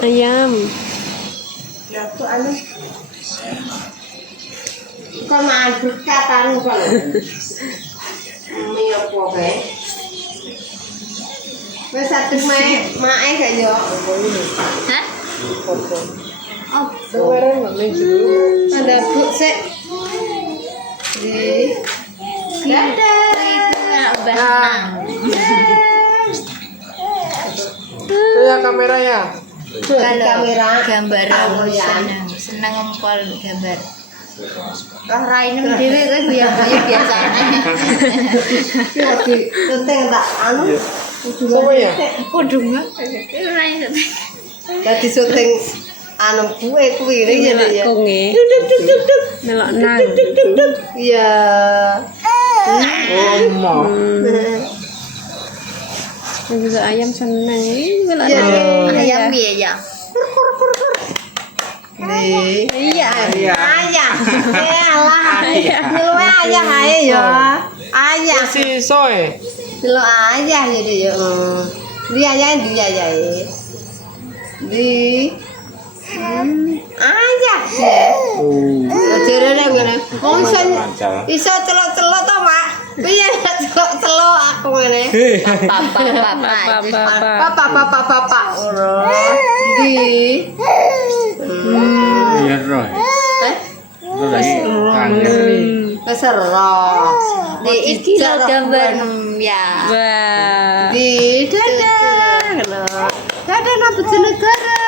Ayam. Ya tuh anu. Kon manut katan kon. Mie apa kae? Wes satu mae gak yo? Hah? Oh, Kemarin nggak main dulu. ada bu sik. Di. Ya kamera ya. Kamera gambar seneng ngempol gambar. Lah raine dhewe kowe biasane. Lagi tenteng tak anu. Sama ya? Kudung raine. Dadi syuting anu kuwi ya ya. Konge. Melok nang. Iya. Oh, bisa ayam seneng. Ini melok Iya, nang. Ayam piye ya? Iya. Ayam. Elah. Lu ayam ae ya. Ayam. Si soe. Lu ayam jadi ya. Dia ayam dia ya. Di ayam ya. Jarene ngene. Wong iso celok-celok to, Mak. Piye celok-celok aku ngene. Bapak. Ora. Di. Iya roh. Wes ora. Di Iki lho gambar ya. Wah. Di dadah. Dadah nang Bojonegoro.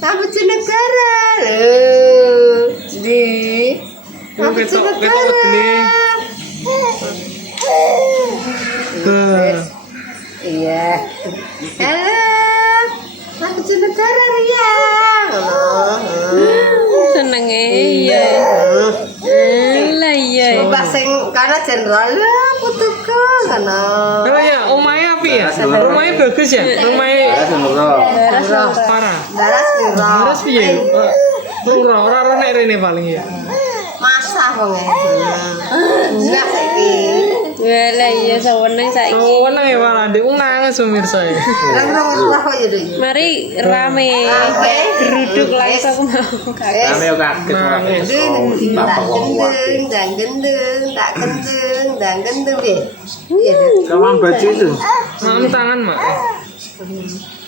Nang Bojonegoro. Di nang Bojonegoro. Iya. Halo. Nang Bojonegoro ya. Senenge iya. Lah iya. Mbak sing kana jenderal putuku kana. Kalau ya omahnya api ya? Rumahnya bagus ya? Rumahnya parah. Daras piro? Terus piye? Ora nek rene paling ya. Masah wong e. Enggak saiki. Lah iya saweneng saiki. Oh, Saweneng ya malah ndek nangis pemirsa ya. Lah ora kok ya dek. Mari rame. Geruduk langsung mau. Kami yo kaget ora Dan gendeng piye? Iya dek. Kamu baju itu. Mam tangan, Mak.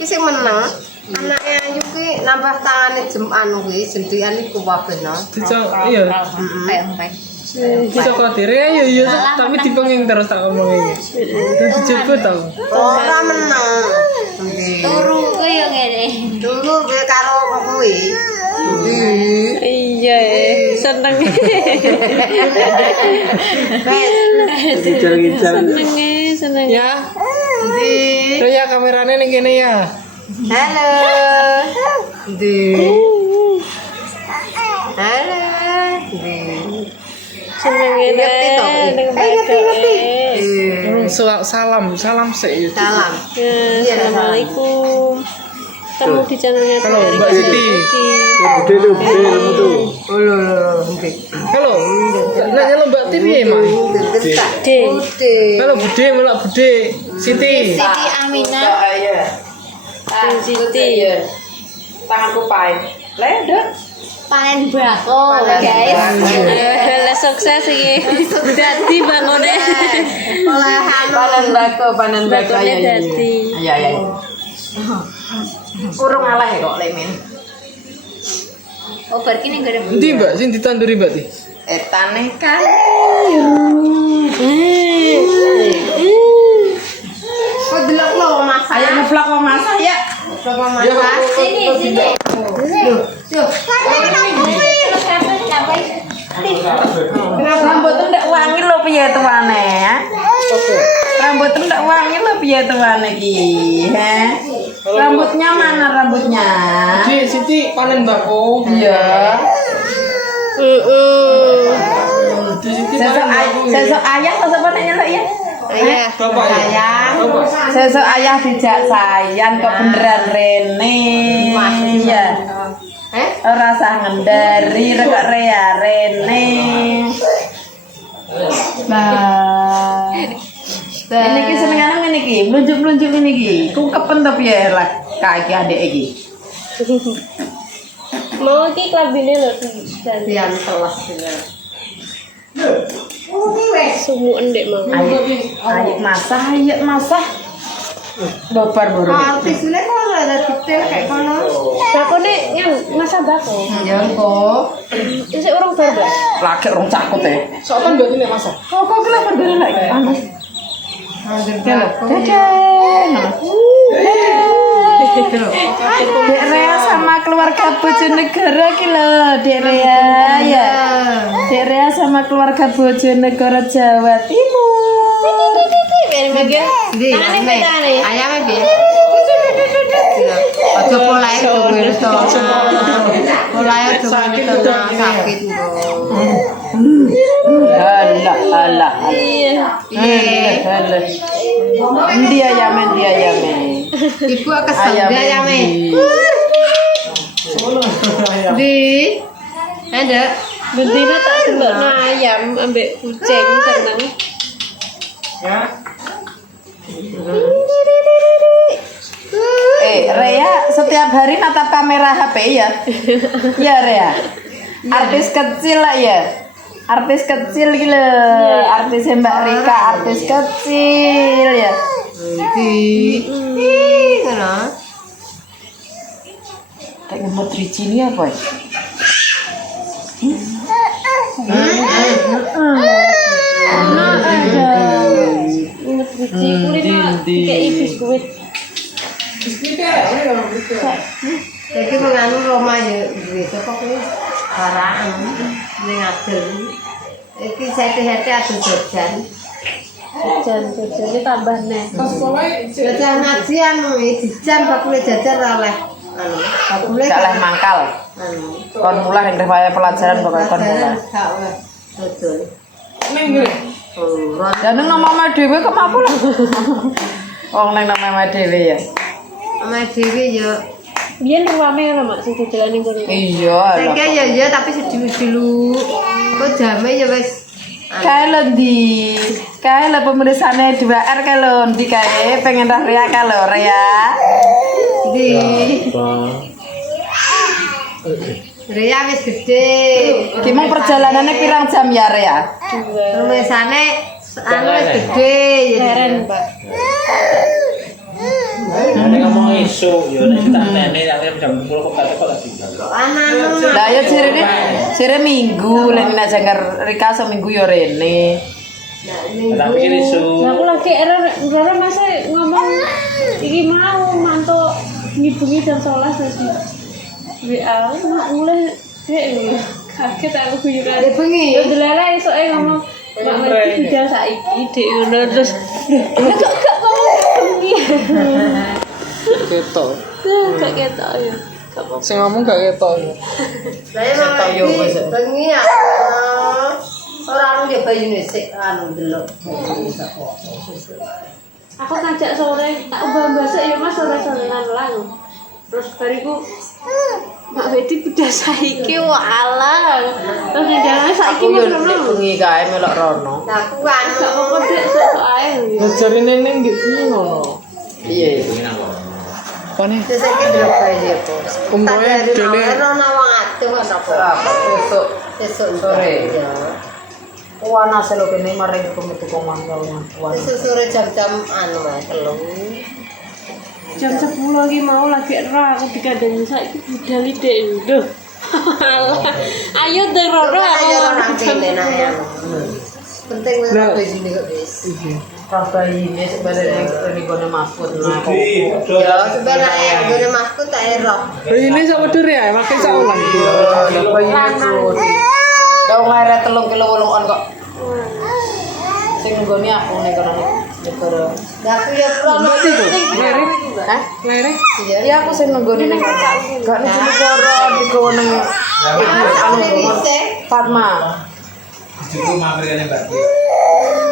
Ki sing meneng. Anake Ayu ki nambah tangane jem anu kuwi jendian iku wabena. Dicok iya. Dicok dire ya tapi dipenging terus tak ngomong iki. Dadi jebut tau. Ora meneng. Turu ku yo ngene. Dulu gue karo kuwi. Iya, seneng. Gijar-gijar. Seneng. Ya. Di. Terus ya kamerane ning kene ya. Halo. Di. Halo. Di. Seneng Ngerti toh? Ngerti. Salam sih. Salam. Ya, Assalamualaikum. Ketemu di channelnya Halo, Dari Mbak Siti. Bude tuh, kamu tuh. Oh lho. Halo. Nanya lo Mbak Titi ya, Mak? Bude. Halo Bude, melok Bude. Siti. Siti Aminah. Siti. Tanganku pahit. Ledek. Panen bako, guys. Lah sukses iki. Dadi bangone. Panen bako Bangone dadi. Iya. Urung alah kok lemen. Oh, berarti ning gara Endi Mbak sing ditanduri Mbak Ti? Etane kan. Kok delok lo Mas saya ngevlog kok Mas saya. Vlog Mas. sini. Yo. Rambut ndak wangi lo piye tuane ya? Rambut ndak wangi lo piye tuane ki? Rambutnya mana rambutnya? Di Siti panen bako. Iya. Di Siti Sesuk ayah atau siapa nanya lo ya? Ayah. Bapak ya? Sayang. Sesuk ayah dijak sayang kok beneran Rene. Iya. Ora sah ngendari rekok rea Rene. Nah. Ini ki senengane ngene iki, mlunjuk-mlunjuk ngene iki. Kungkepen to piye lah kaki adik iki. Mau ki klambine lho dan Pian telas iki. sumu endek mau. Ayo masak. Babar boro. Artisnya kok ada detail kayak kono. Takone yang masa bako. Ya kok. Isih urung bar. Lagi rong cakut e. Sok kan berarti nek masak. Kok kena pergera lagi. Anu. Dek Rea sama keluarga Bojonegoro ki lho, Dek Rea ya. Dek Rea sama keluarga Bojonegoro Jawa Timur. Di tangane. Ayamnya biar. Aja polae tuwir to. Polae tuwir to sakit Alah. Iya. Alah. Dia yamen. Ibu kesel dia ayamnya. Di. Ada. Bendina tak delokno ayam ambek kucing seneng. Rea setiap hari natap kamera HP ya? Ya Rea. Artis kecil lah ya. Artis kecil gila. Artis Mbak Rika, artis kecil ya. Di. Kana. Kayak ngemot ricin ini apa ya? Ingat biji kulit kayak biskuit. Jadi menganu Roma ya besok kok barang ning adel. Iki sate-sate adel jajan. Jajan tambah neh. Jajan ngajian dijan bakule jajan oleh anu bakule Kalah mangkal. anu Kon mulai yang revaya pelajaran pokoknya kon mulai. betul. Ning ngene. Ya neng nama mama dewe kok apa lah? Wong neng nama mama dewe ya. Ama dhewe ya Biyen ruame ngono mak sing dodolan ning kono. Iya. saiki ya tapi sedulu. Kok jame ya wis Kalau di kalau pemeriksaannya 2R kalau di kae pengen dah Rea kalau Rea. di Rea wis gede. Gimana perjalanannya pirang jam ya Rea? Rumesane anu wis gede ya. Keren, Pak. Nek ngomong isu yo nek tak tene nek jam 10 kok kate kok lagi. Anu Lah ya cire minggu lek nek jangkar Rika seminggu yo rene. Tapi ini isu. Nah, aku lagi error masa ngomong iki mau mantuk ngibungi jam 11 wis WA mulai kaget aku guyuran. ya bengi. Yo delele esoke ngomong mak mesti video saiki dik ngono terus kok ngomong bengi. Ketok. Gak ketok ya. Gak apa-apa. Sing ngomong gak ketok. Saya mau bengi ya. Ora anu ya bayune sik anu delok. Aku ngajak sore tak ubah basah ya Mas sore-sorean lah. Terus bariku Mak Bedi udah saiki walah. Terus ngendane saiki Aku yo Mas Rono. bengi kae melok rono. Nah aku anu Gak apa-apa Dek, sok ae. Ngajari neneng gitu ngono. Iya. Pane saiki delok bae ya, Bos. umrohe dene Ora ana wong adoh apa. Berapa besok Sesuk sore. ya. Wana selo kene maring pemetu komandalnya. Sesuk sore jam-jam anu wae telu. Jam 10 lagi mau lagi era aku dikandani saiki budal Dek. Duh. Alah. Ayo Dek Rono aku Ayo mau orang kene nak ya. Penting wis apa sini kok wis. Rasa ini sebenarnya ini gone Mahfud nah. Ya sebenarnya ngene masku tak erok. ini sak wedur ya, makin sak ulang. Ya bayi itu. Kau ngare 3 kilo 8 kok. Sing nggone aku nek kono negara. Lah aku ya krono Lere, Hah? lere. Iya aku sing nggone nek gak nek negara digowo ning anu Fatma.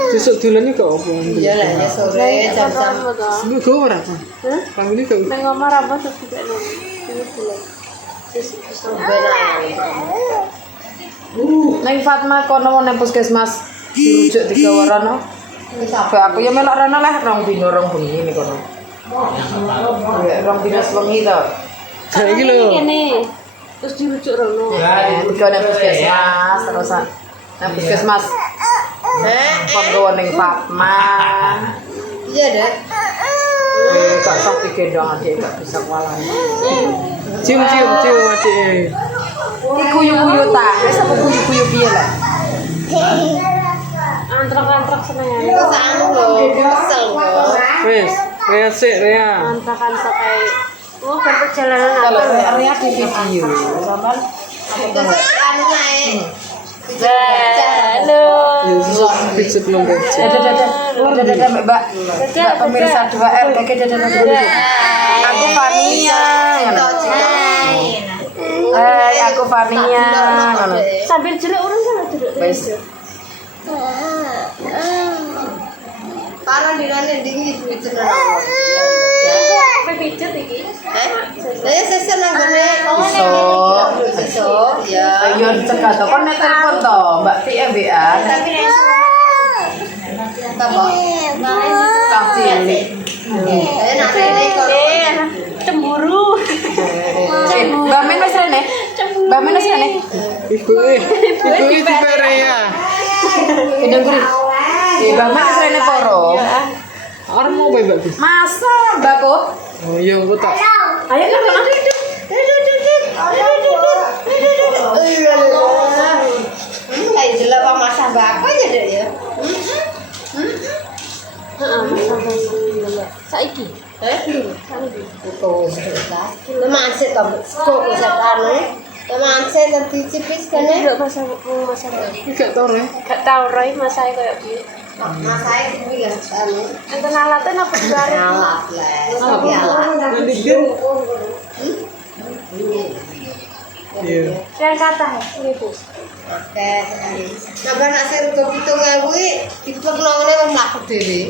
Sesuk dolan kok opo? iya lah ya sore jam-jam Semua go ora ta? Hah? Kang ini kok Nang omah ra apa sedikit nang. Ini bulan. Neng Fatma kono nang puskesmas dirujuk digawa rono. Coba aku ya melok rono lah rong dino rong bengi nih kono. Ya rong dino sewengi to. Saiki lho. Kene. Terus dirujuk rono. Tiga nang puskesmas terus nang puskesmas. Penggawa ning Fatma. Iya deh. Gak sok digendong adik gak bisa kualan. Cium adik. Iki guyu-guyu ta. Wis apa guyu-guyu piye lah? Antrak-antrak senengane. Terus anu lho, kesel lho. Wis, Rea sik, Rea. Antrak-antrak kayak oh perjalanan Kalau apa? Rea di video sampean Terus anu naik. Halo. Ya susah pijet belum pijet. Dadah Mbak. Mbak pemirsa 2R Aku Fania. Aku Fania. Sambil jelek orang sana duduk. Wis. Parah dirane dingin ibu itu nang. Sampai pijet iki. Saya sesen nang gone. Sesuk ya. Ayo dicegah to kon nek telepon to Mbak Ti MBA. Apa? Kang cilik. Saya nak rene kok. Cemburu. Mbak Men wis rene. Mbak Men wis rene. Ibu tipe Rea. Gendong guri. Mbak Men wis rene poro. Orang mau bebek. Masa Mbak kok? Oh iya, aku tak. Ayo kan Kayak jelek apa masak bakar aja deh ya. Saiki. Tuh, lemanse to, kok bisa anu. Lemanse nanti cipis kan ya. Ndak masa Gak tau Rea. gak tau roy masa kayak piye. Masake kuwi ya anu. Enten alatnya apa bareng? Alat lah. Tapi alat. Nanti dia. Iya. Yang kata itu. Oke. Nah, nak sing rego 7.000 diplekno ngene wis mlaku dhewe.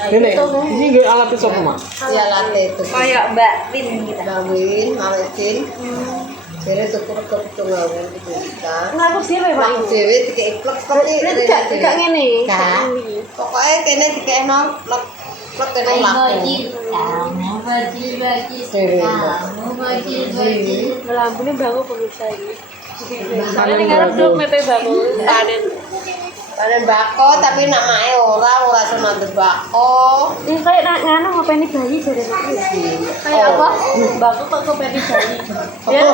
Nenek, ini gak alat itu apa, Mak? Ya alat itu. Kayak Mbak Win kita. Kawin, mawetin. Jadi tuku rego 7.000 itu kita. Ngaku sih Pak Mlaku Ibu. dhewe dikek plek-plek iki. Tidak ngene. Kan. Pokoke kene dikekno plek kene mlaku. Lambune bangun pemirsa ini. Soalnya ngarep dok mepe bangun panen. Panen bako tapi namanya ora iso nandur bako. Ini kayak nganu ngopeni bayi dari mana? Kayak apa? Baku kok ngopeni bayi. Ya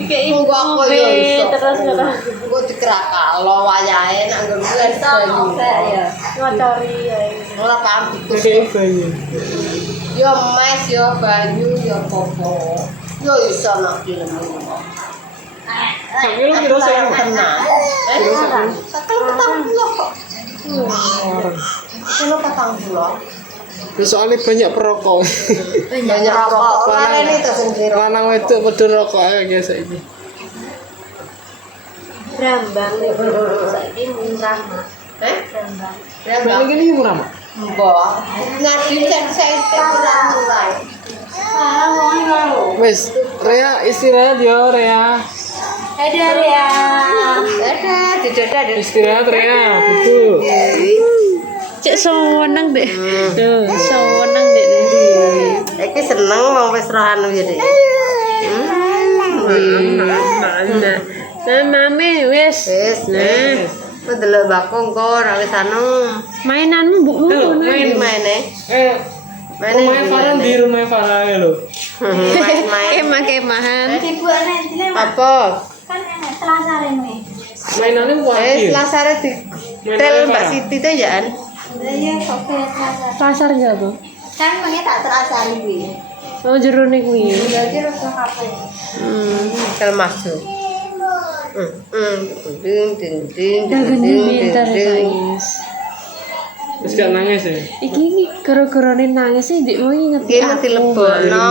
di kayak ibu Aku yo iso. terus kata Engko dikerakalo wayahe nak nggon banyu. ya ngocori ya. Ora paham dikus. Kayak banyak. Yo mes yo banyu yo popo. Yo iso nak dilemu. Sambil lu kira saya tenang. Sekel petang pulau kok. Kilo petang pulau. Soalnya banyak perokok. Banyak rokok. Kemarin itu sendiri. Lanang itu pada rokok aja guys ini. Brambang nih. Saiki murah mak. Brambang. Balik ini murah, Mak? Mbak. Ngadi cek sente murah-murah. Wes, Rea istirahat yo, Rea. Dadah ya. Dadah, didadah deh. Istirahat Rea, buku. Cek seneng deh. Tuh, seneng deh. Iki seneng mau wis rohanu ya deh. Nah, mami wis. Wis. Wis delok bakung kok ora wis anu. Mainanmu mbokmu Tuh, Main main. maine. Rumahnya Farah di rumahnya Farah ya lo. Main. Kemah-kemahan. Apa? Mainannya wajib. Selasare di tel Mbak Siti teh ya an. Pasar ya, Bu. Kan mengi tak terasari kuwi. Oh, jero ning kuwi. Jadi rasa kafe. Tel masuk. Ding ding ding Dagen pinter ding. guys. Terus gak nangis ya? Iki gara-garane nangis sih Dik mau inget Iki mesti lebono.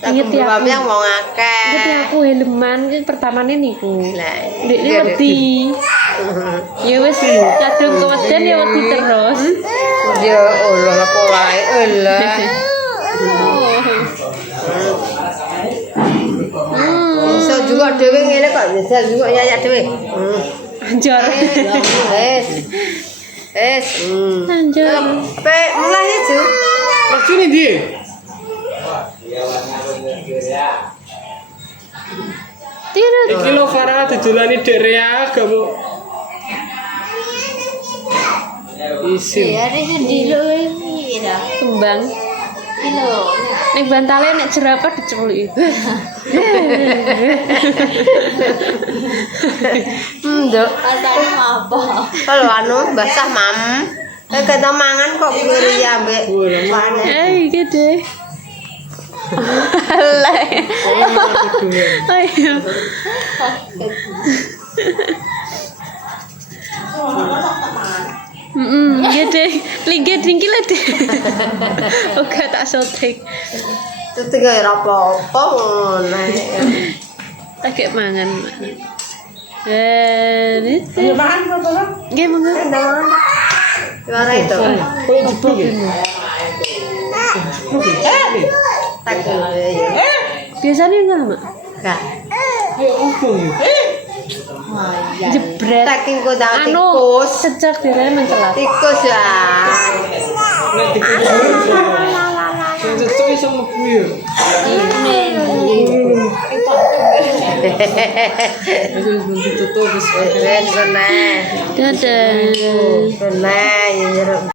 Inget ya aku. Yang mau ngakeh. Inget aku helman iki pertamane niku. Lah, Dik ini wedi. Ya wis kadung keweden ya wedi terus. ya Allah polahe Allah. Bisa juga dhewe ngene kok, bisa juga nyanyi dhewe. Anjor. Wes. Lanjut. Pe mulai aja. Laju nih dia. Tirut. Iki lo Farah didolani Dek Rea gak mau. Isin. Ya ini dilo ini dah. Kembang. Dilo. Nek bantale nek jerapah diceluki. Nduk. Apa? Kalau anu basah mam. Kata mangan kok beri ambek. Iki deh. Alay. Ayo. Iya deh, lihat tinggi lah deh. Oke tak sotek. Itu tinggal apa-apa naik. Tak kayak mangan. Itu. Gak mau nggak? Gimana itu? Tak Biasanya enggak mak. enggak. Jebret. Saking godang Anu, tikus. sejak dirinya mencelat. Tikus ya. Nek dikumpul. Sing cecek iso mlebu ya. Wis ditutup wis. Wes bener. Dadah. Bener.